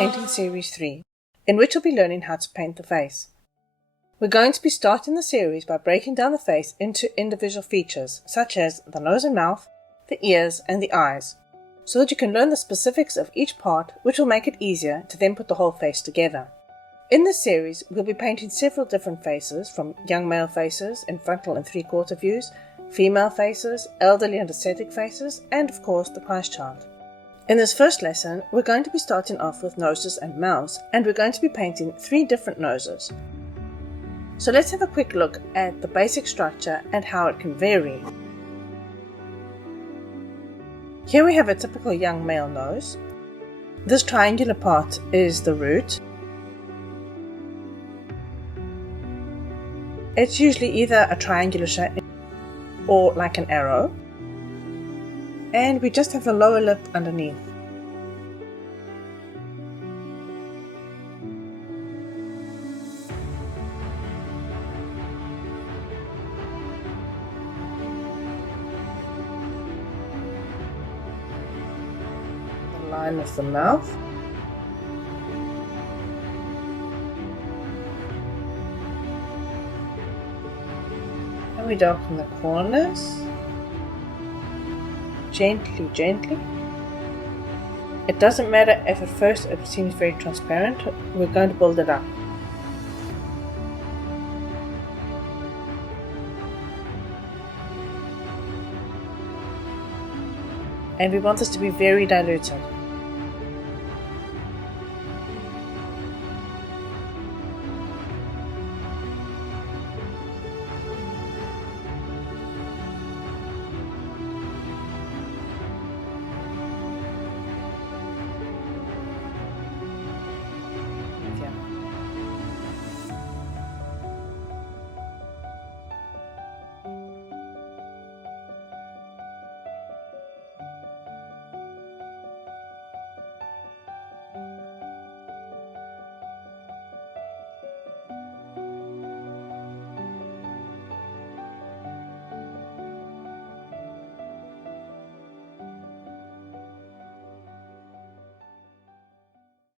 Painting Series 3, in which we'll be learning how to paint the face. We're going to be starting the series by breaking down the face into individual features, such as the nose and mouth, the ears and the eyes, so that you can learn the specifics of each part, which will make it easier to then put the whole face together. In this series, we'll be painting several different faces, from young male faces in frontal and three-quarter views, female faces, elderly and ascetic faces, and of course the Christ child. In this first lesson, we're going to be starting off with noses and mouths, and we're going to be painting 3 different noses. So let's have a quick look at the basic structure and how it can vary. Here we have a typical young male nose. This triangular part is the root. It's usually either a triangular shape or like an arrow. And we just have a lower lip underneath. The line of the mouth. And we darken the corners. Gently. It doesn't matter if at first it seems very transparent, we're going to build it up. And we want this to be very diluted.